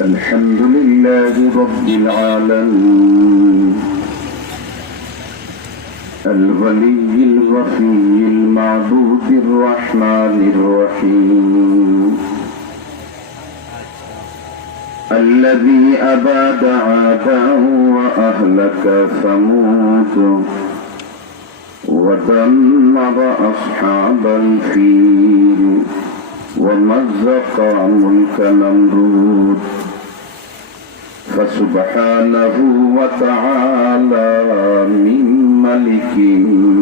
الحمد لله رب العالمين الغني الغفي المعبود الرحمن الرحيم الذي أباد عادا وأهلك ثمود ودمر أصحاب الفيل ومزق ملك نمرود فسبحانه وتعالى من ملك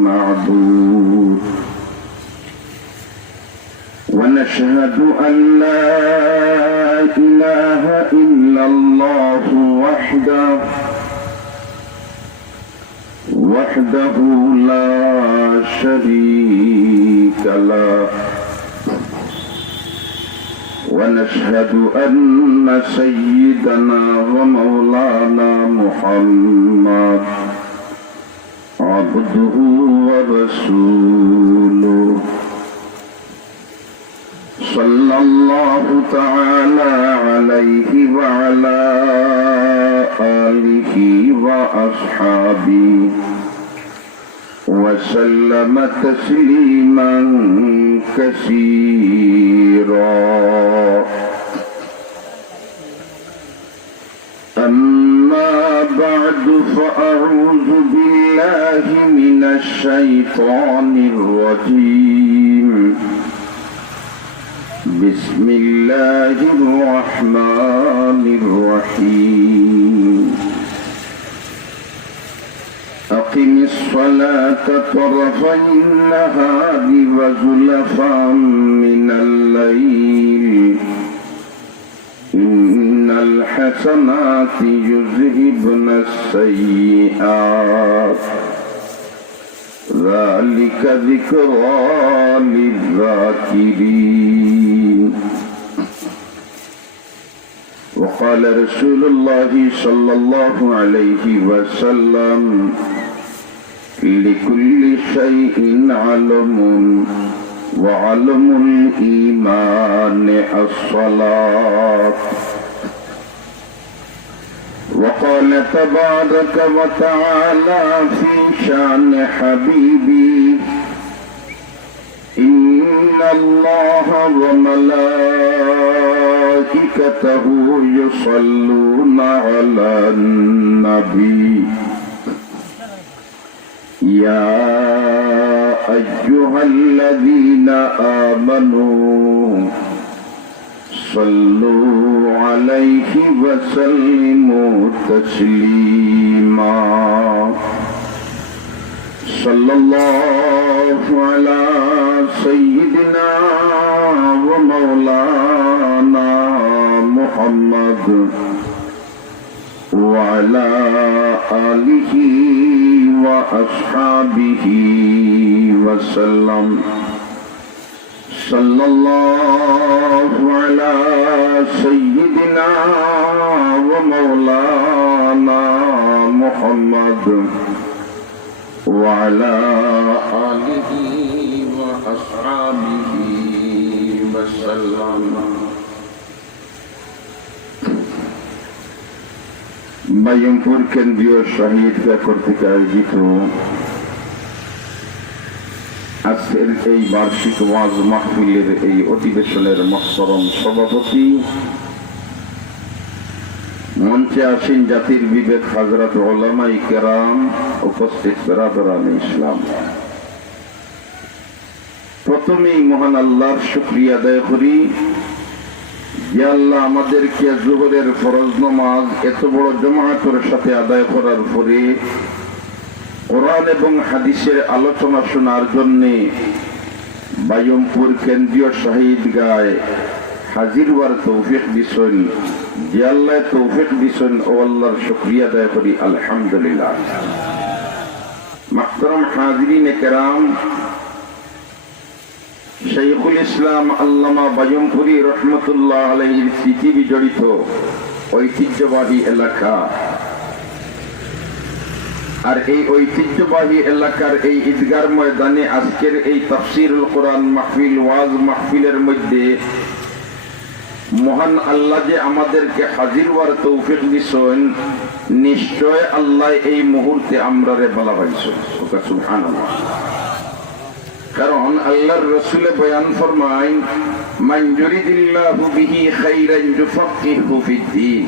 معبود ونشهد أن لا إله إلا الله وحده لا شريك له ونشهد أن سيدنا ومولانا محمد عبده ورسوله صلى الله تعالى عليه وعلى آله وأصحابه وسلم تسليما كثيرا أما بعد فأعوذ بالله من الشيطان الرجيم بسم الله الرحمن الرحيم أقم الصلاة طرفي النهار وزلفا من الليل إن الحسنات يذهبن السيئات ذلك ذكرى للذاكرين وقال رسول الله صلى الله عليه وسلم لكل شيء علم وعلم الإيمان الصلاة وقال تبارك وتعالى في شأن حبيبي إن الله وملائكته يصلون على النبي يا أيها الذين آمنوا صلوا عليه وسلموا تسليما صلى الله على سيدنا ومولانا محمد وعلى آله وأصحابه وسلم صلى الله على سيدنا ومولانا محمد وعلى آله وأصحابه وسلم বাইমপুর কেন্দ্রীয় শহীদ কর্তৃক আয়োজিত আজকের এই বার্ষিক ওয়াজ মাহফিলের এই অধিবেশনের মহতরম সভাপতি মঞ্চে আসীন জাতির বিবেক হযরত উলামায়ে কেরাম উপস্থিত বিরাদরানে ইসলাম প্রথমেই মহান আল্লাহর শুকরিয়া আদায় করি যে আল্লাহ আমাদেরকে জোহরের ফরজ নামাজ এত বড় জামাতের সাথে আদায় করার পরে কোরআন এবং হাদিসের আলোচনা শোনার জন্য বাইমপুর কেন্দ্রীয় শহীদগায় হাজির হওয়ার তৌফিক দিছেন যে আল্লাহ তৌফিক দিছেন ও আল্লাহর শুকরিয়া আদায় করি আলহামদুলিল্লাহ। মুহতারাম হাজিরিনে কেরাম, শাইখুল ইসলাম আল্লামা বাইমপুরি রহমতুল্লাহ আলাইহির স্মৃতি বিজড়িত ঐতিহ্যবাহী এলাকা, আর এই ঐতিহ্যবাহী এলাকার এই ঈদগার ময়দানে আজকের এই তাফসীরুল কোরআন মাহফিল ওয়াজ মাহফিলের মধ্যে মহান আল্লাহ যে আমাদেরকে হাজির হওয়ার তৌফিক দিছেন, নিশ্চয় আল্লাহ এই মুহূর্তে আমরারে বলা পাইছো। সুবহানাল্লাহ। কারণ আল্লাহর রাসূলে বয়ান ফরমায়, মান ইউরিদিল্লাহু বিহি খাইরান ইউফাক্কিহু ফিদ্দীন।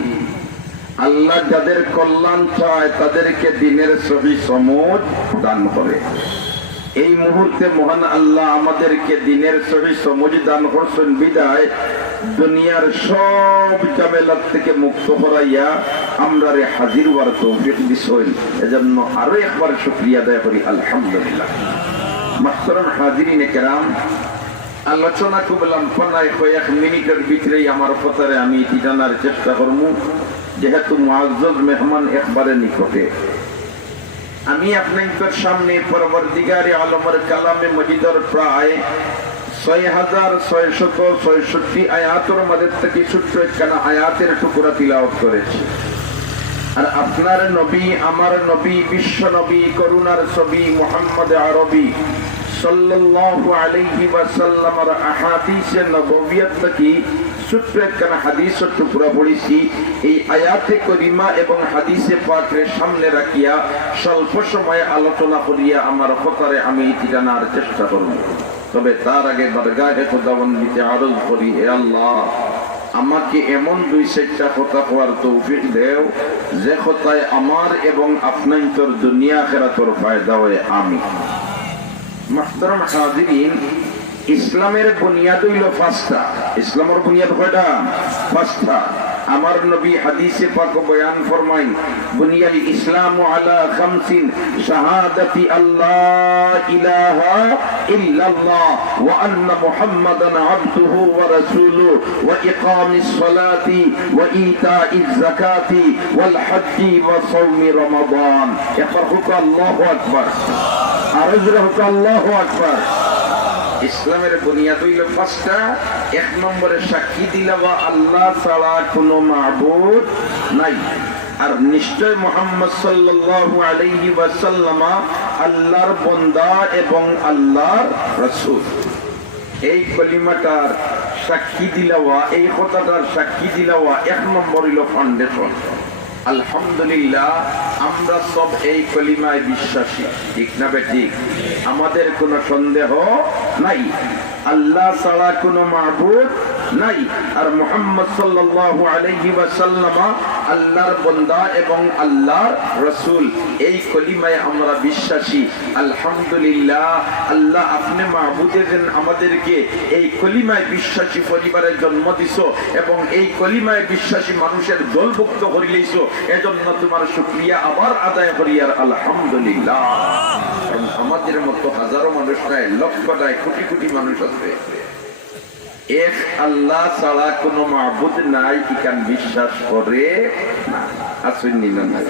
আল্লাহ যাদের কল্যাণ চায় তাদেরকে দ্বীনের সহি সমঝ দান করে। এই মুহূর্তে মহান আল্লাহ আমাদেরকে দ্বীনের সহি সমঝ দান করছেন বিদায় দুনিয়ার সব ঝামেলার থেকে মুক্ত করাইয়া আমরারে হাজির হওয়ার তৌফিক দিছেন। এজন্য আরো একবার শুকরিয়া আদায় করি, আলহামদুলিল্লাহ। মাহতারাম হাজিরিনে কেরাম, আলোচনা করলাম প্রায় কয়েক মিনিটের ভিতরেই আমার কথারে আমি জানার চেষ্টা করব, যেহেতু মুআজ্জাজ মেহমান একবারে নিকটে। আমি আপনাদের সামনে পরবর্তীকারে আলমের কালামে মজিদের প্রায় 6666 আয়াতের মধ্যে থেকে ছোট্ট একখানা আয়াতের টুকরা তিলাওয়াত করেছি। আর আপনার নবী, আমার নবী, বিশ্ব নবী, করুণার ছবি মুহাম্মদ আরবি সাল্লাল্লাহু আলাইহি ওয়াসাল্লামের আহাদিসে নববিয়ত থেকে ছোট্ট একখানা হাদিসের টুকরা পড়েছি। এই আয়াতে করিমা এবং হাদিসে পাকের সামনে রাখিয়া স্বল্প সময়ে আলোচনা করিয়া আমার কথারে আমি জানার চেষ্টা করব। তবে তার আগে বারগাহে খোদাবন্দিতে আরজ করি, হে আল্লাহ, আমাকে এমন দুই চারটা কথা হওয়ার তৌফিক দেও যে কথায় আমার এবং আপনার দুনিয়া আখিরাতের ফায়দা হয়। আমি মুহতারাম হাজিরিন, ইসলামের বুনিয়াদ হইল পাঁচটা। ইসলামের বুনিয়াদ কয়টা? পাঁচটা। আমার নবী হাদিসে পাক বয়ান ফরমাই, বুনিয়াল ইসলামু আলা খামসিন, শাহাদাতি আল্লাহ ইলাহা ইল্লাল্লাহ ওয়া আন্না মুহাম্মাদান আবদুহু ওয়া রাসূলুহু ওয়া ইকামিস সালাতি ওয়া ইতাইজ যাকাতি ওয়াল হজ্জি ওয়া সাওমি রমাদান। একবার হোক আল্লাহু আকবার, আর জোরে হোক আল্লাহু আকবার। ইসলামের বুনিয়াদ হইল পাঁচটা। এক নম্বরে সাক্ষী দিলাম আল্লাহ ছাড়া কোনো মাবুদ নাই, আর নিশ্চয় মুহাম্মদ সাল্লাল্লাহু আলাইহি ওয়াসাল্লাম আল্লাহর বান্দা এবং আল্লাহর রাসূল। এই কলিমাটার সাক্ষী দিলাওয়া, এই কথাটার সাক্ষী দিলাওয়া এক নম্বর হইল ফাউন্ডেশন। আলহামদুলিল্লাহ, আমরা সব এই কলিমায় বিশ্বাসী, ঠিক না বেঠিক? আমাদের কোনো সন্দেহ নাই, আল্লাহ ছাড়া কোনো মাবুদ নাই, আর মুহাম্মদ সাল্লাল্লাহু আলাইহি ওয়াসাল্লাম আল্লাহর বান্দা এবং আল্লাহর রাসূল। এই কলিমায় আমরা বিশ্বাসী। আলহামদুলিল্লাহ, আল্লাহ আপনি মাবুদে দেন আমাদেরকে এই কলিমায় বিশ্বাসী পরিবারের জন্ম দিছো এবং এই কলিমায় বিশ্বাসী মানুষের দলভুক্ত করিলেছো। এজন্য তোমার শুকরিয়া আবার আদায় করি, আর আলহামদুলিল্লাহ। কারণ আমাদের মতো হাজারো মানুষ নাই, লক্ষ নাই, কোটি কোটি মানুষ আছে। এক আল্লাহ ছাড়া কোনো মাবুদ নাই ইকান বিশ্বাস করে না। আসেননি না নাই?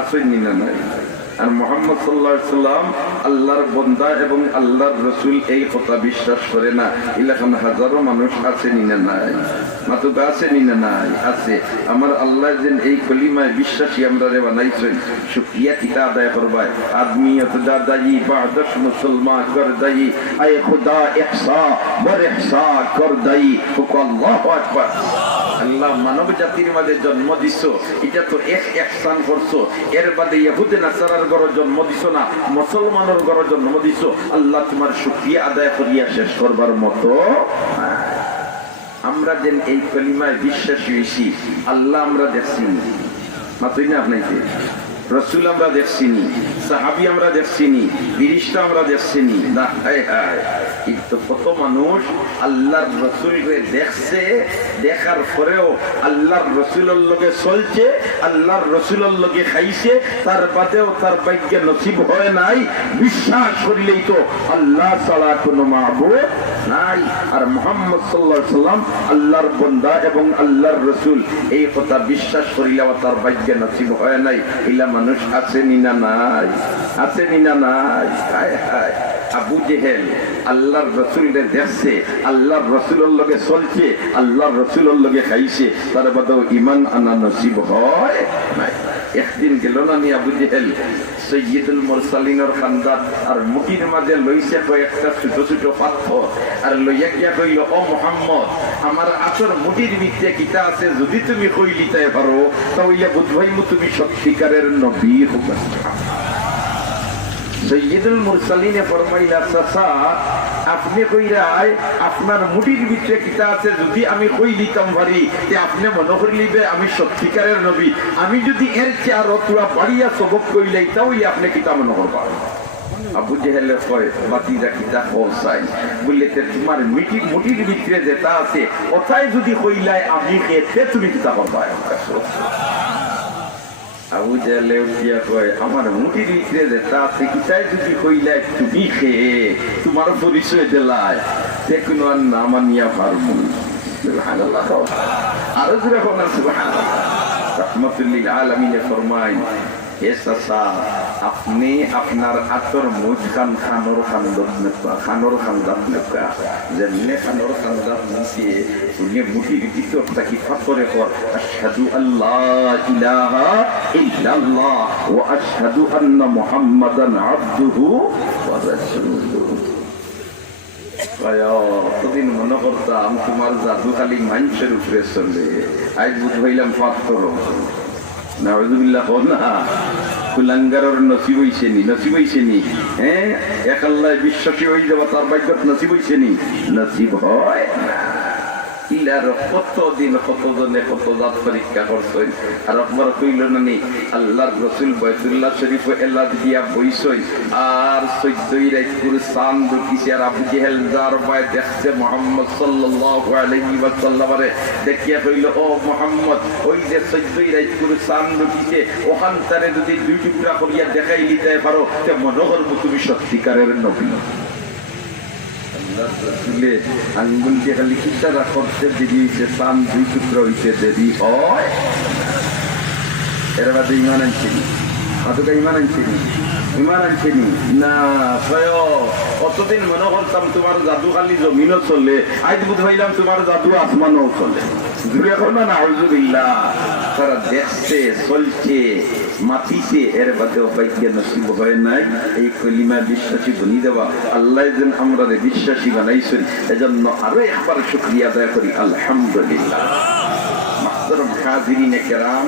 আসেননি না নাই? আর মুহাম্মদ সাল্লাল্লাহু আলাইহি ওয়াসাল্লাম আল্লাহর বান্দা এবং আল্লাহর রাসূল, এই কথা বিশ্বাস করে না। এলাকান হাজারো মানুষ আছেনি না নাই? মাত্র আছেনি না নাই? আছে। আমার আল্লাহ যেন এই কলিমায় বিশ্বাসী আমরা রে বানাইছেন, শুকরিয়া কিতা আদায় করবাই। আদমিয়ত দাদাই বাদশ মুসলমান কর দাই, আয় খুদা ইহসা বর ইহসা কর দাই। আল্লাহু আকবার। আল্লাহ মানব জাতির মাঝে জন্ম দিছো, এটা তো এক ইহসান করছো। এর বাদে ইহুদি নাসারার ঘরে জন্ম দিছো না, মুসলমানের ঘরে জন্ম দিছো। আল্লাহ তোমার শুকরিয়া আদায় করিয়া শেষ করবার মতো। আমরা যেন এই কলিমায় বিশ্বাসী হইছি, আল্লাহ আমরা দেখছি মাত্রই না আপনাকে, রসুল আমরা দেখছিনি, সাহাবি আমরা দেখছিনি, ফেরেশতা আমরা দেখছিনি না। কিন্তু কত মানুষ আল্লাহর রসুলকে দেখছে, দেখার পরেও আল্লাহর রসুলের লগে চলছে, আল্লাহর রসুলের লগে খাইছে, তার বাদেও তার ভাগ্যে নসিব হয় নাই। বিশ্বাস করিলেই তো আল্লাহ ছাড়া কোনো মাবুদ নাই, আর মুহাম্মদ সাল্লাল্লাহু আলাইহি ওয়াসাল্লাম আল্লাহর বান্দা এবং আল্লাহর রসুল, এই কথা বিশ্বাস করিলেও তার ভাগ্যে নসিব হয় নাই। ইলা মানুষ আছে নিনা নাই? আছে নিনা নাই? হায় হায়। আবু জেহেল, আল্লাহর রসুলের দেখছে, আল্লাহর রসুলের লগে চলছে, আল্লাহর রসুলের লগে খাইছে, তার বাদেও ইমান আনা নসিব হয় নাই। একদিন গেল না নি আবু জেহেল সৈয়দুল মুরসালিনের খানদান আর মুঠির মাঝে লইছে কয়েকটা ছোট ছোট পাথর আর লইয়া গিয়া কইল, ও মুহাম্মদ, আমার আসর মুঠির ভিতরে কিতা আছে, যদি তুমি কই লিতে পারো তাহলে বুঝবাইমু তুমি সত্যিকারের নবী হবে। সৈয়দুল মুরসালিনে ফরমাইলা, চাচা আপনি কইরাই আপনার মুঠির ভিতরে কিতা আছে, যদি আমি কই দিতাম পারি যে আপনি মনে করিলিবে আমি সত্যিকারের নবী, আমি যদি এর চেয়ে আরো তোরা বাড়িয়া সবক কইলাই তাহলে আপনি কিতা মনে করবা? আবু জেহেল কয়, বাতিজা কিতা পৌঁছাই বললে, তোমার মুঠির ভিতরে যেটা আছে ওটাই যদি কইলাই আমি খেতে তুমি কিতা করবা? আবু জেহেল উঠিয়া কয়, আমার মুঠির ভিতরে যেটা আছে কিতাই যদি কইলাই তুমি খেয়ে তোমার পরিচয় দিলায় দেখুন আর নাম নিয়া পারবো। সুবহানাল্লাহ, আরো জোরে বলেন সুবহানাল্লাহ। রাহমাতুল্লিল আলামিনে ফরমায়, হে চাচা, আপনি আপনার আতর মুজ খান খানোর খান্দাত নেকা যেমনে খানোর খান্দাত নিচে উনি মুঠির ভিতর থাকি ফাতরে কর, আশহাদু আল্লাহ ইলাহা ইল্লাল্লাহ ওয়া আশহাদু আন্না মুহাম্মাদান আবদুহু ওয়া রাসূলুহু। কতদিন মনে করতাম তোমার জাদু খালি মানুষের উপরে চলে, আজ বুঝ হইলাম পাথর। নাউযুবিল্লাহ না, কুলাঙ্গারের নসিব হইছে নি, হ্যাঁ, এক আল্লাহ বিশ্বাসী হয়ে যাওয়া তার ভাগ্যত নসিব হইছে নি, নসিব হয় না। কতদিন কতজনে কত জাত পরীক্ষা করছেন আর আপনারা কইল না নি আল্লাহর রসুল বাইতুল্লাহ শরীফ এলা দিয়া বইছই আর 14 রাত করে চাঁদ ঢুকিছে আর আবু জেহেল যার বাই দেখছে মুহাম্মদ সাল্লাল্লাহু আলাইহি ওয়াসাল্লামরে দেখিয়া কইল, ও মুহাম্মদ, ওই যে 14 রাত করে চাঁদ ঢুকিছে ওখান তারে যদি দুই টুকরা করিয়া দেখাই নিতে পারো তে মনে করবো তুমি সত্যিকারের নবী। আঙ্গুল দিয়ে খালি ইশারা করতে দেরিয়েছে, চান দুই টুকরা হইতে দেরি হয়। এর বাদে ইমান আনছিনি, অতটা ইমান আনছিনি না। কতদিন মনে করতাম তোমার জাদু খালি জমিনও চলে, আজ বুঝ হইলাম তোমার জাদু আসমানও চলে। দূরে এখন না নাউযুবিল্লাহ, তারা দেখছে চলছে মাতিছে, এর বাদে অবাইকে নসিব হয় নাই এই কলিমা বিশ্বাসী বনি দেওয়া। আল্লাহ যেন আমরা বিশ্বাসী বানাইছেন, এজন্য আরো একবার শুকরিয়া আদায় করি আলহামদুলিল্লাহ। মাহতারাম হাজিরিনে কেরাম,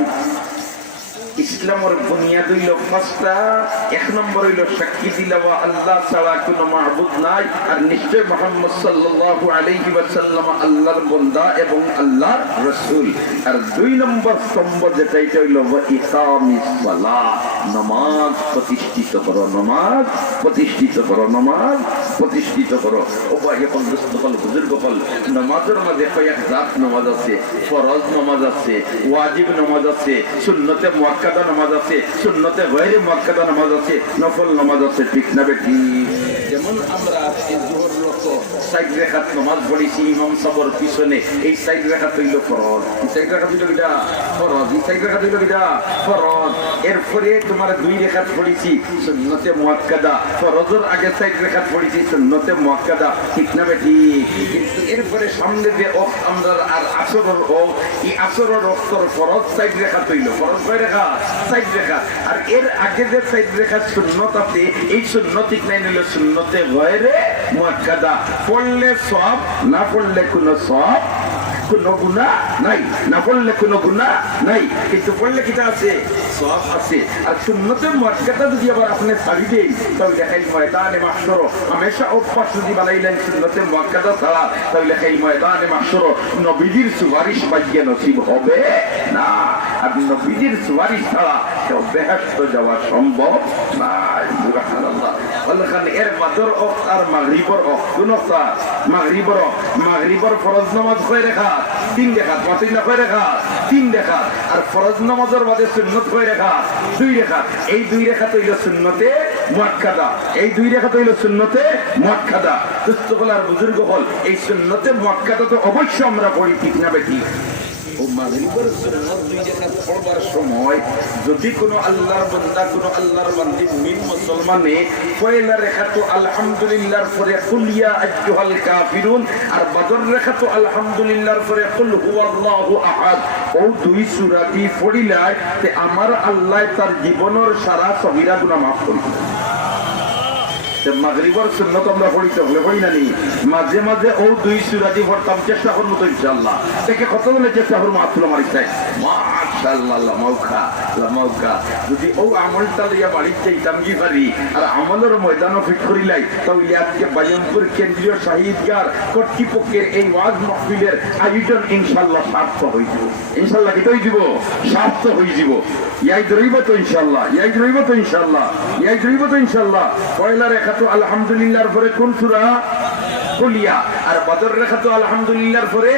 ইসলামের বুনিয়াদ হইল পাঁচটা। এক নম্বর হইল সাক্ষী দিলাম আল্লাহ ছাড়া কোনো মাহবুদ নাই আর নিশ্চয় মুহাম্মদ সাল্লাল্লাহু আলাইহি ওয়াসাল্লাম আল্লাহর বান্দা এবং আল্লাহর রাসূল। আর দুই নম্বর স্তম্ভ যেটা এটা হইল ইকামিস সালাহ, নামাজ প্রতিষ্ঠিত করো, নামাজ প্রতিষ্ঠিত করো, নামাজ প্রতিষ্ঠিত করো। ও ভাই এখন দুস্থল বুজুর্গ হল, নামাজের মাঝে কয়েক জাত নামাজ আছে, ফরজ নামাজ আছে, ওয়াজিব নামাজ আছে, সুন্নতে মুআক্কাদা নামাজ আছে, সুন্নতে গায়রে মুআক্কাদা নামাজ আছে, নফল নামাজ আছে, ঠিক না বেটি? যেমন আমরা আজকে জোহর রকো 60 রাকাত নামাজ পড়েছি ইমাম সাহেবের পিছনে, এই 60 রাকাত হইল ফরজ, এই 60 রাকাত হইল কিটা ফরজ, এই 60 রাকাত হইল কিটা ফরজ। এরপরে তোমার 2 রাকাত পড়েছি সুন্নতে মুআক্কাদা, ফরজের আগে 60 রাকাত পড়েছি সুন্নতে মুআক্কাদা, ঠিক না বেটি? কিন্তু এরপরে সামনে যে ওয়াক্ত আমরা আর আসরের ওয়াক্ত, এই আসরের ওয়াক্তের ফরজ 60 রাকাত হইল, ফরজ কয় রাকাত? 60 রাকাত। আর এর আগে যে 60 রাকাত সুন্নত আছে, এই সুন্নত ঠিক নাই নিল সুন্নতে গায়রে মুআক্কাদা। পড়লে সওয়াব, না পড়লে কোনো সওয়াব, কোনো গুনাহ নাই, না পড়লে কোনো গুনাহ নাই, কিন্তু পড়লে কিটা আছে? সওয়াব আছে। আর সুন্নতে মুআক্কাদা যদি আবার আপনি ছাড়ি দেন তাহলে দেখাই ময়দানে মাহশর হামেশা অভ্যাস যদি বানাইলেন সুন্নতে মুআক্কাদা ছাড়া, তাহলে দেখাই ময়দানে মাহশর নবীজির সুপারিশ পাইয়া নসিব হবে না। আর নবীজির সুপারিশ ছাড়া কেউ বেহেশত যাওয়া সম্ভব না। সুবহানাল্লাহ। এর মাদর ওয়াক্ত আর মাগরিবর ওয়াক্ত, কোন ওয়াক্ত? মাগরিবর ফরজ নামাজ কয় রাকাত? 3 রাকাত। মাতিন না কয় রাকাত? 3 রাকাত। আর ফরজ নামাজের বাদে সুন্নত কয় রাকাত? 2 রাকাত। এই 2 রাকাত হইল সুন্নতে মুআক্কাদা, এই 2 রাকাত হইল সুন্নতে মুআক্কাদা। দুস্থ হল আর বুজুর্গ হল, এই সুন্নতে মুআক্কাদা তো অবশ্যই আমরা পড়ি, ঠিক না বেটি? ও মাগরিবের সুন্নাত দুই রাকাত পড়বার সময় যদি কোনো আল্লাহর বান্দা কোনো আল্লাহর বান্দি মুমিন মুসলমানে পয়লা রাকাত আলহামদুলিল্লাহর পরে কুল ইয়া আইয়ুহাল কাফিরুন আর বাদর রাকাত আলহামদুলিল্লাহর পরে কুল হুয়াল্লাহু আহাদ ও দুই সূরাটি পড়িলাই তে আমার আল্লাহ তার জীবনের সারা সগীরা গুনাহ মাফ করবে মাগরিবের সুন্নাত আমরা পড়িতে হলে পড়ি না নি মাঝে মাঝে ও দুই সূরাটি পড়তাম চেষ্টা করব তো ইনশাআল্লাহ দেখে কতজনে চেষ্টা করব আত্মলা মারিতে মাশাআল্লাহ লামাউকা যদি ও আমলটা লিয়া বাড়িতে যাইতাম কি পারি আর আমলের ময়দানও ফিট করিলাই তাহলে আজকে বায়ামপুর কেন্দ্রীয় শহীদগার কর্তৃপক্ষের এই ওয়াজ মাহফিলের আয়োজন ইনশাআল্লাহ সার্থক হইব ইনশাআল্লাহ কি হইব সার্থক হইব ইয়াই ধরিব তো ইনশাআল্লাহ পয়লা রেখাতো আলহামদুলিল্লাহর পরে কোন সূরা কুলিয়া আর বদর রেখাতো আলহামদুলিল্লাহর পরে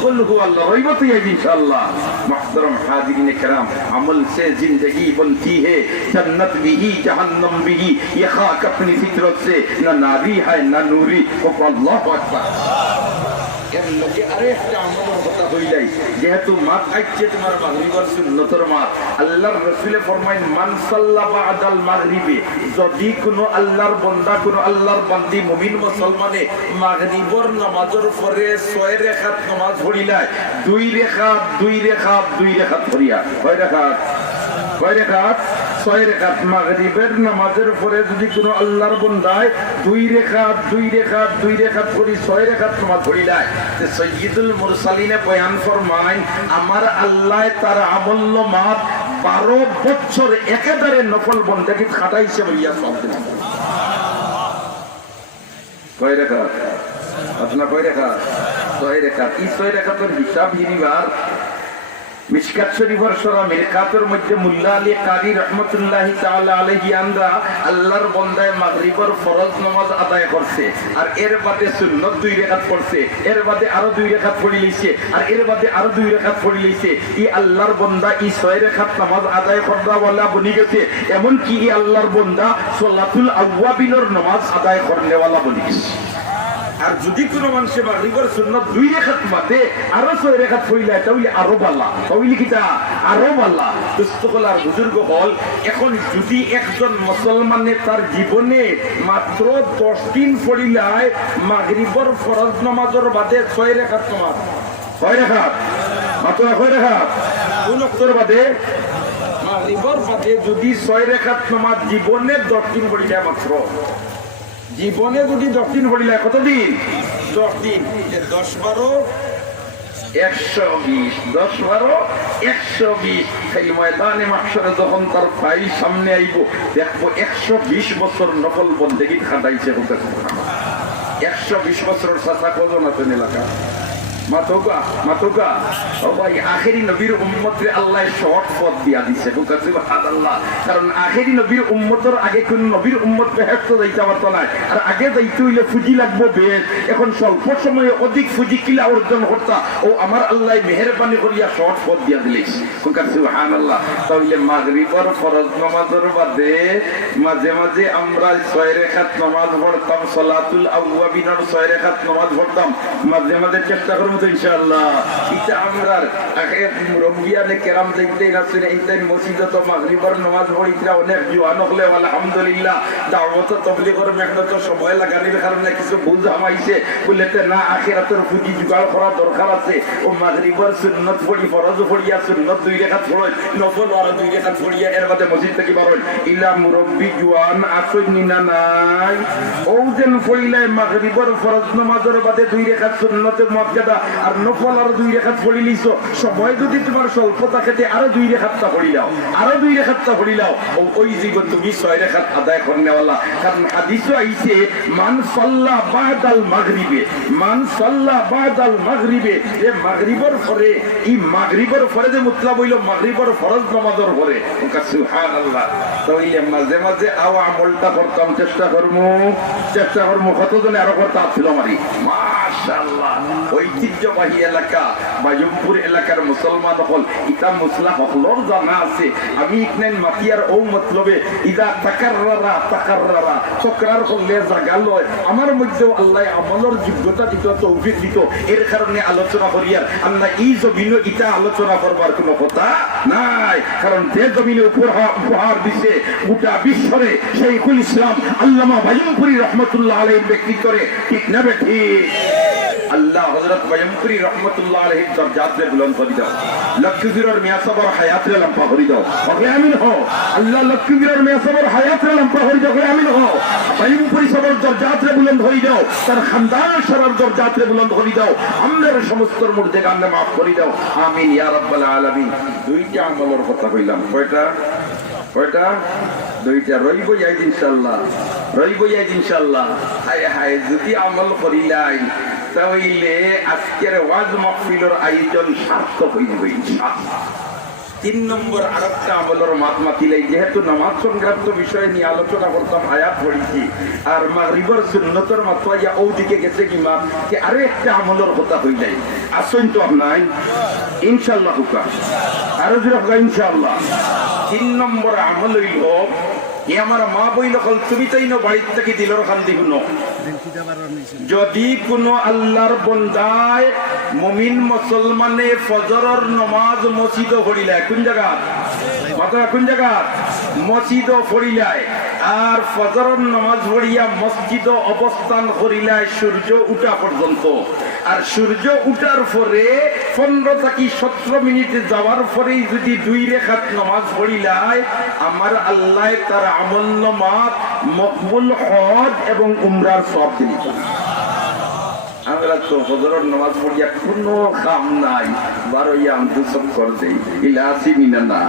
কুল হুয়াল্লাহ হইব তো ইনশাআল্লাহ মুহতারাম হাজিরিন کرام अमल से जिंदगी बनती है जन्नत भी जहन्नम भी ये खाक अपनी फितरत से न नारी है न नूरी अल्लाहु আকবার এর লগে আরেকটা আমলের কথা কইলাই যেহেতু মাত আইছে তোমার মাগরিবের সুন্নতের মাত আল্লাহর রাসূল ফরমায় মান সাল্লা বাদাল মাগরিবে যদি কোন আল্লাহর বান্দা কোন আল্লাহর বান্দি মুমিন মুসলমানে মাগরিবের নামাজের পরে 6 রাকাত নামাজ পড়িলাই 2 রাকাত পড়িয়া কয় রাকাত 6 রাকাত মাগরিবের নামাজের পরে যদি কোন আল্লাহর বান্দায় 2 রাকাত পড়ি 6 রাকাত নামাজ পড়িলাই তে সাইয়্যিদুল মুরসালিনে বয়ান ফরমায় আমার আল্লাহ তার আমল মাপ 12 বছর একেবারে নফল বন্দেগী খাটাইছে বলিয়া সব দিন কয় রাকাত আপনার কয় রাকাত 6 রাকাত এই 6 রাকাতের হিসাব হিরিবার মিশকাত শরীফের সূরা মিরকাতের মধ্যে মুল্লা আলী কারি রাহমাতুল্লাহি তাআলা আলাইহি আমরা আল্লাহর বান্দায় মাগরিবের ফরজ নামাজ আদায় করছে আর এর বাদে সুন্নাত 2 রাকাত পড়ছে এর বাদে আরো 2 রাকাত পড়ি লইছে আর এর বাদে আরো 2 রাকাত পড়ি লইছে এই আল্লাহর বান্দা এই 6 রাকাত নামাজ আদায় করবা ওয়ালা বনি গেছে এমন কি এই আল্লাহর বান্দা সালাতুল আওয়াবিনের নামাজ আদায় করনে ওয়ালা বনি গেছে আর যদি কোনো মানুষে মাগরিবের সুন্নাত 2 রাকাত বাদে আরো 6 রাকাত পড়িলা তাহলে আরো ভালো তাহলে কিটা আরো ভালো দোস্তগলার বুজুর্গ হল এখন যদি একজন মুসলমানের তার জীবনে মাত্র 10 দিন পড়িলাই মাগরিবের ফরজ নামাজের বাদে 6 রাকাত নামাজ 6 রাকাত মাত্র 6 রাকাত কোন ওয়াক্তের বাদে মাগরিবের বাদে যদি 6 রাকাত নামাজ জীবনে 10 দিন পড়িলা মাত্র জীবনে যদি 10 দিন পড়িলা কতদিন 10 দিন 10-12 120 10-12 120 খালি ময়দানে মাহশরে যখন তার ভাই সামনে আইব দেখবো 120 বছর নকল বন্দেগী খাটাইছে 120 বছরের সাথা কজন আছে এলাকা মাতোকা ও ভাই আখেরি নবীর উম্মতরে আল্লাহ শর্ট পথ দিয়া দিছে সুবহানাল্লাহ কারণ আখেরি নবীর উম্মতের আগে কোন নবীর উম্মত বেহেশত যাইতে পারতো না আর আগে যাইতে হইলে পুঁজি লাগবে বেশ এখন স্বল্প সময়ে অধিক পুঁজি কিলা অর্জন করতা ও আমার আল্লাহ মেহেরবানি করিয়া শর্ট পথ দিয়া দিলেন সুবহানাল্লাহ তাহলে মাগরিবের ফরজ নামাজের বাদে মাঝে মাঝে আমরা 6 রাকাত নামাজ পড়তাম সালাতুল আওয়াবিনের 6 রাকাত নামাজ পড়তাম মাঝে মাঝে চেষ্টা করব ইনশাআল্লাহ এটা আমরা আগে মুরব্বিয়ানে কেরাম যাইতে রাসূল এইটাই মসজিদে তো মাগরিবের নামাজ পড়িতরা অনেক জওয়ান হলে আলহামদুলিল্লাহ দাওয়াত তাবলীগের মেহনত সময় লাগানোর কারণে কিছু ভুল জামাইছে বলতে না আখিরাতের পুঁজি জোগাড় করা দরকার আছে ও মাগরিবের সুন্নাত পড়ি ফরজ পড়িয়া সুন্নাত 2 রাকাত পড়ই নফল আর 2 রাকাত পড়িয়া এর বাদে মসজিদ থেকে বারণ ইলা মুরব্বি জওয়ান আসই নিনা নাই ও যেন পড়িলাই মাগরিবের ফরজ নামাজের বাদে 2 রাকাত সুন্নাতে মুআক্কাদা আর নফল আর 2 রাকাত পড়ি লিছো সময় যদি তোমার স্বল্প থাকে আরো 2 রাকাতটা পড়ি লাও ওই জীবন তুমি 6 রাকাত আদায় করনেওয়ালা কারণ হাদিসে আইছে মান সাল্লা বাদাল মাগরিবে এ মাগরিবের পরে এই মাগরিবের পরে যে মতলব হইল মাগরিবের ফরজ নামাজের পরে সুবহানাল্লাহ তাইলে মাঝে মাঝে আমলটা করতাম চেষ্টা করমু কতজনে আরো করতে ছিল আমারই মাশাআল্লাহ ঐতিহ্যবাহী এলাকা বায়ুমপুর এলাকার মুসলমান হল ইতা মুসলা হলর জানা আছে আমি ইকনেন মাতিয়ার ও মতলবে ইদা তাকাররারা তকরার করলে জাগা লয় আমার মধ্যে আল্লাহ আমলের যোগ্যতা দিত তৌফিক দিত এর কারণে আলোচনা করিয়ার আমরা এই জমিনে ইটা আলোচনা করবার কোনো কথা নাই কারণ যে জমিনে উপহার দিছে গোটা বিশ্বরে শাইখুল ইসলাম আল্লামা বায়ুমপুরি রহমতুল্লাহ আলাইহির ব্যক্তিত্বে ঠিক না বেঠি আল্লাহ হযরত বায়ুমপুরি রহমতুল্লাহ আলাইহির দরজাতে বুলন্দ করে দাও লক্ষ্মীর মিয়া সবর হায়াতে লম্বা করে দাও ওকে আমিন হো আল্লাহ লক্ষ্মীর মিয়া সবর হায়াতে লম্বা করে দাও আমিন হো বায়ুমপুরি সবর দরজাতে বুলন্দ করে দাও তার খানদান সরর দরজাতে বুলন্দ করে দাও আমাদের সমস্ত মুর্দেগানকে maaf করে দাও আমিন ইয়া রাব্বাল আলামিন দুইটা আমলের কথা কইলাম কয়টা দুইটা রইব যাই ইনশাআল্লাহ হায় হায় যদি আমল করিলাই তাহলে আজকের ওয়াজ মাহফিলের আয়োজন সার্থক হইব ইনশাআল্লাহ 3 নম্বর আরেকটা আমলের মাতমাতিলাই যেহেতু নামাজ সংক্রান্ত বিষয় নিয়ে আলোচনা করতাম আয়াত পড়েছি আর মাগরিবের সুন্নতের মাতওয়া ও দিকে গেছে কি মা যে আরো একটা আমলের কথা হই যায় আসুন তো আপনাই ইনশাআল্লাহ হুকা আরো জোরে ইনশাআল্লাহ 3 নম্বর আমল হইল এ আমার মা বইল কল তুমি তাই না বাড়ির থেকে দিলর খান দিগুন যদি কোনো আল্লাহর বন্দায় মুমিন মুসলমানে ফজরের নামাজ মসজিদে পড়িলায় কোন জায়গা মাত্রা কোন জায়গা মসজিদে পড়িলায় আর ফজরের নামাজ পড়িয়া মসজিদে অবস্থান করিলায় সূর্য উঠা পর্যন্ত আর সূর্য উঠার পরে 15 থেকে 17 মিনিট যাওয়ার পরেই যদি 2 রাকাত নামাজ পড়িলায় আমার আল্লাহ তার আমল নামাত মকবুল হজ এবং উমরার সওয়াব দিবেন আমরা তো ফজরের নামাজ পড়িয়া কোনো কাম নাই বারোইয়া আমদু সব কর দেই ইলাসি মিনা না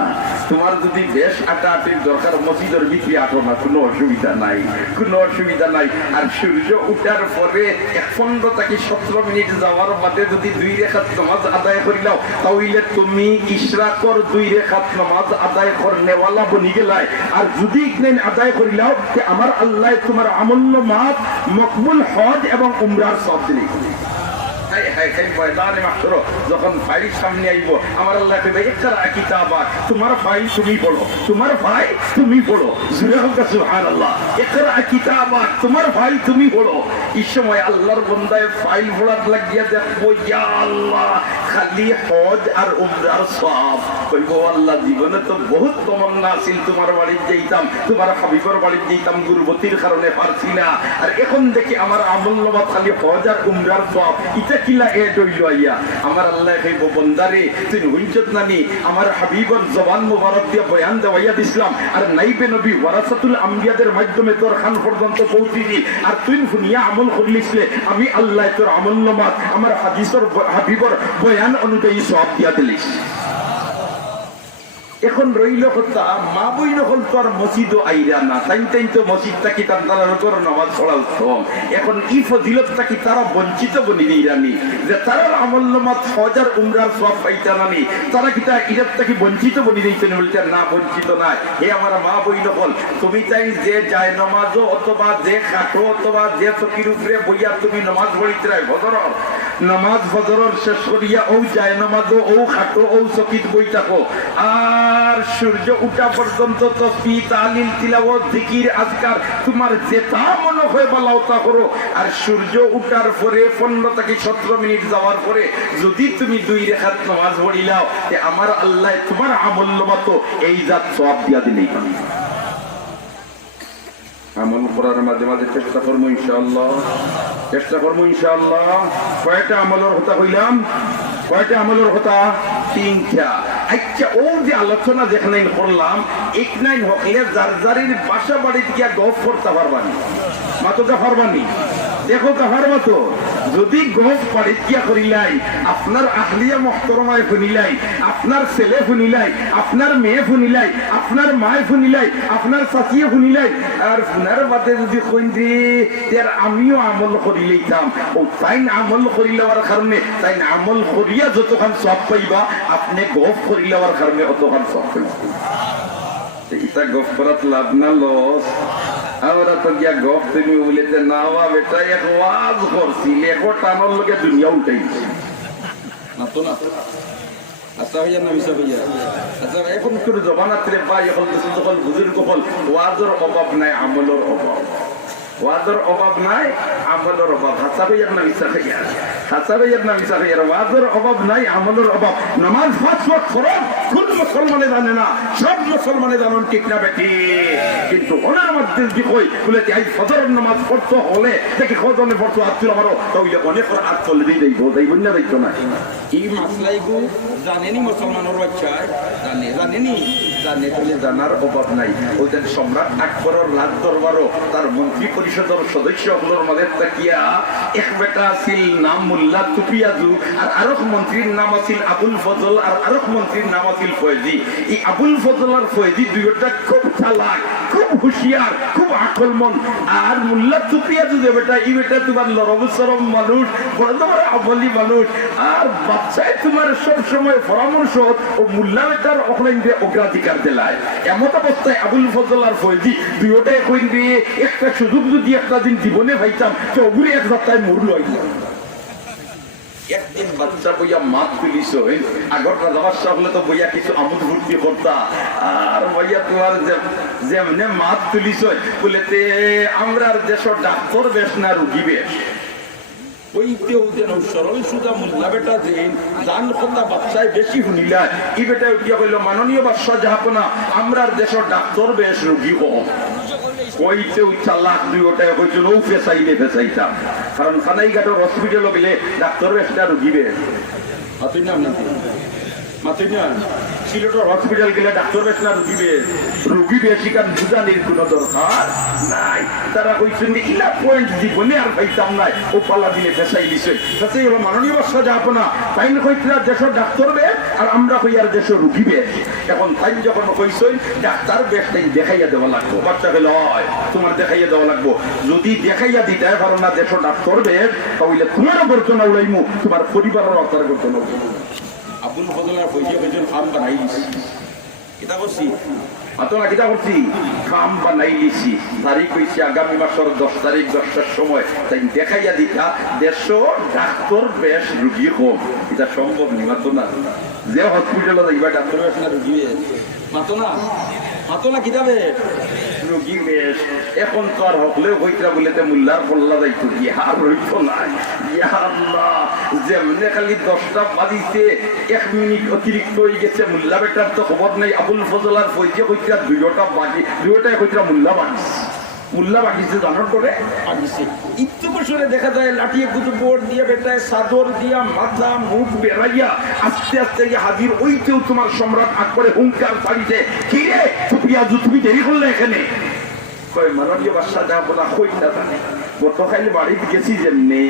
তোমার যদি বেশ আটাআটির দরকার মসজিদের ভিতরে আটো না কোনো অসুবিধা নাই আর সূর্য উঠার পরে 15 থেকে 17 মিনিট যাওয়ার বাদে যদি 2 রাকাত নামাজ আদায় করিলাও তাহলে তুমি ইশরাকর 2 রাকাত নামাজ আদায় করনেওয়ালা বনি গেলাই আর যদি ইকনেন আদায় করিলাও তে আমার আল্লাহ তোমার আমল নামাত মকবুল হজ এবং উমরার সওয়াব দিবেন যখন ফাইল সামনে আইব আমার আল্লাহ তোমার ফাইল তুমি পড়ো সুবহানাল্লাহ ইকরা কিতাবাক তোমার ফাইল তুমি পড়ো এই সময় আল্লাহর বান্দায় ফাইল পড়ার লাগিয়া দেখবো ইয়া আল্লাহ খালি হজ আর উমরার সওয়াব কইব আল্লাহ জীবনে তো বহুত তমন্না ছিল তোমার বাড়ি যাইতাম তোমার হাবিবের বাড়ি যাইতাম গুরবতির কারণে পারছি না আর এখন দেখি আমার আমল নামাত খালি হজ আর উমরার সওয়াব ইটা কিলা এ দইল আইয়া আমার আল্লাহ কইব বান্দারে তুই হুইজত নানি আমার হাবিবের জবান মোবারক দিয়া বয়ান দেওয়া দিছিলাম আর নাইবে নবী ওয়ারাসাতুল আম্বিয়াদের মাধ্যমে তোর খান পর্যন্ত পৌঁছিছি আর তুই দুনিয়া আমল করলিসলে আমি আল্লাহ তোর আমল নামাত আমার হাবিবের বয়ান অনুযায়ী সওয়াব দিয়া দিলিস এখন রইল কথা মা বই নকল তো আর মসজিদও আইরা না তাই তো মসজিদটা কি তার উপর নামাজ পড়া উত্তম এখন এই ফজিলতটা কি তারা বঞ্চিত বনি দিইরানি যে তারা আমল নামাজ হজ আর উমরার সওয়াব পাইতা নানি তারা কি তা ইরাতটা কি বঞ্চিত বনি দিইছেন বলতে না বঞ্চিত না হে আমার মা বই নকল তুমি চাই যে যায় নামাজও অথবা যে খাটো অথবা যে চকির উপরে বইয়া তুমি নামাজ পড়িতে রাই ফজরের নামাজ ফজরের শেষ করিয়া ও যায় নামাজও ও খাটো ও চকিত বই থাকো আর সূর্য উঠা পর্যন্ত তাসবিহ তাহলিল তিলাওয়াত জিকির আজকার তোমার যেটা মনে হয় বালাও তা করো আর সূর্য উঠার পরে 15 থেকে 17 মিনিট যাওয়ার পরে যদি তুমি 2 রাকাত নামাজ পড়িলাও তে আমার আল্লাহ তোমার আমল মতো এই জাত সওয়াব দিয়া দিলেই পাবে আমল করার মাঝে মাঝে চেষ্টা করবো ইনশাআল্লাহ কয়টা আমলের কথা কইলাম কয়টা আমলের কথা 3টা আচ্ছা ও যে আলোচনা যেখানে করলাম এক নাইন হকলে জারজারির বাসা বাড়িতে গিয়া গপ করতে পারবানি মাতোটা পারবানি দেখো কাহার মতো যদি গপ বাড়িতে গিয়া করিলাই আপনার আহলিয়া মুহতারামায় শুনিলাই আপনার ছেলে শুনিলাই আপনার মেয়ে শুনিলাই আপনার মায় শুনিলাই আপনার চাচিয়ে শুনিলাই আর শুনার বাদে যদি কইন দি তার আমিও আমল করিলাইতাম ও তাই আমল করিলার কারণে তাই আমল করিয়া যতক্ষণ সব পাইবা আপনি গপ করিলার কারণে অতক্ষণ সব পাইবা এটা গপ করাত লাভ না লস আমরা তো গিয়া গপ তুমি বলেতে না বেটা এক ওয়াজ করছি লেখো টানোর লোকে দুনিয়া উঠাইছি না তো না আচ্ছা ভাইয়া না মিশা ভাইয়া আচ্ছা এখন করে জবানাত্রে পাই এখন যখন বুজুর্গ হল ওয়াজের অভাব নাই আমলের অভাব ওয়াজের অভাব নাই আমলের অভাব হাসা ভাইয়ার না মিশা ভাইয়া হাসা ভাইয়ার না মিশা ভাইয়ার ওয়াজের অভাব নাই আমলের অভাব নামাজ 5 ওয়াক্ত ফরজ কোন মুসলমানে জানে না সব মুসলমানে জানেন ঠিক না বেটি কিন্তু ওনার মধ্যে যদি কই বলে যে এই ফজরের নামাজ পড়তে হলে দেখি খজনে পড়তে আসছিল আমারও তাহলে অনেক হাত চলে দিয়ে দেব তাই বন্যা দেখতো না এই মাসলাইগু জানেনি মুসলমানের বাচ্চায় জানেনি জানে বলে জানার অভাব নাই ওদের সম্রাট আকবরের রাজ দরবারও তার মন্ত্রী পরিষদের সদস্যগুলোর মধ্যে তাকিয়া এক বেটা আছিল নাম মোল্লা তুফিয়াজু আর আরেক মন্ত্রীর নাম আছিল আবুল ফজল আর আরেক মন্ত্রীর নাম আছিল ফয়জি এই আবুল ফজল আর ফয়জি দুইটা খুব চালাক খুব হুঁশিয়ার খুব আকলমন আর মোল্লা তুফিয়াজু যে বেটা এই বেটা তোমার লরবসরম মানুষ বড় তোমার আবলি মানুষ আর বাচ্চায় তোমার সব সময় পরামর্শ ও মোল্লা বেটার অফলাইন দিয়ে অগ্রাধিকার দিলায় এমন অবস্থায় আবুল ফজল আর ফয়জি দুইটাই কইন দিয়ে একটা সুযোগ যদি একটা দিন জীবনে পাইতাম তো ওগুলি এক সপ্তাহে মরল একদিন বাচ্চা বইয়া মাত তুলিস আগর রাজা হলে তো বইয়া কিছু আমোদ ফুর্তি করতা আর বইয়া তোমার যেমনে মাত তুলিস বলেতে আমরা দেশের ডাক্তার বেশ না রুগী বেশ ওই কেউ যেন সরল সুদা মোল্লা বেটা যে জান কথা বাচ্চায় বেশি শুনিলা ই বেটা উঠিয়া কইল মাননীয় বাদশাহ জাহাপনা আমরার দেশের ডাক্তার বেশ রুগী কম কইতে চালাক দুই ওটাই কইছিল ও ফেসাইতাম কারণ খানাইঘাটের হসপিটালে গেলে ডাক্তার বেশ না রুগী বেশ মাতুই না মাতুই না সিলেটের হসপিটাল গেলে ডাক্তার বেশ না রুগী বেশি কারণ বুঝানির কোন দরকার নাই তারা কইছেন ইলা পয়েন্ট জীবনে আর পাইতাম নাই ও পালা দিলে ফেসাই দিছে সাথে এবার মাননীয় বাদশাহ জাহাপনা তাই কইছিলা দেশের ডাক্তার বেশ আর আমরা কই আর দেশের রুগী বেশ এখন তাই যখন কইছই ডাক্তার বেশ তাই দেখাইয়া দেওয়া লাগবো বাচ্চা গেলে হয় তোমার দেখাইয়া দেওয়া লাগবো যদি দেখাইয়া দিতে পারো না দেশের ডাক্তার বেশ তাহলে তোমারও বর্তনা উড়াইমু তোমার পরিবারের অর্থার বর্তনা আবুল ফজল আর ফয়জি কইছেন খাম বানাই দিছি কিতা করছি আতনা কিতা করছি খাম বানাই দিছি তারিখ হইছে আগামী মাসের 10 তারিখ 10টার সময় তাই দেখাইয়া দিতা দেশো ডাক্তার বেশ রুগী কম এটা সম্ভব নি মাতো না যে হসপিটালে যাইবা ডাক্তার বেশ না রুগী মাতো না কিতাবে রুগী বেশ এখন তো আর হকলেও হইতরা বলেতে মোল্লার বল্লা যাইতো ইহার হইত নাই ইয়া আল্লাহ যেমনে খালি 10টা বাজিছে 1 মিনিট অতিরিক্ত হয়ে গেছে মোল্লা বেটার তো খবর নাই আবুল ফজল আর ফয়জি কইতরা 2টা বাজি 2টায় কইতরা মোল্লা বাগিছে জানার করে বাগিছে একটু বছরে দেখা যায় লাঠিয়ে কুতু বোর্ড দিয়ে বেটায় চাদর দিয়া মাথা মুখ বেড়াইয়া আস্তে আস্তে হাজির ওইতেও তোমার সম্রাট আকবরে হুঙ্কার ছাড়িছে কি রে তুপিয়াজু তুমি দেরি করলে এখানে কই মাননীয় বাদশাহ জাহাপনা কইতা জানে গতকাল বাড়িতে গেছি যেমনে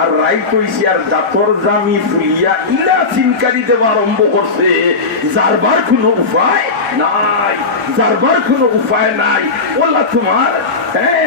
আর রাইট হইছি আর জাতর জামি ফুলিয়া ইলা চিনকারি দেওয়া আরম্ভ করছে যারবার কোনো উপায় নাই ওলা তোমার হ্যাঁ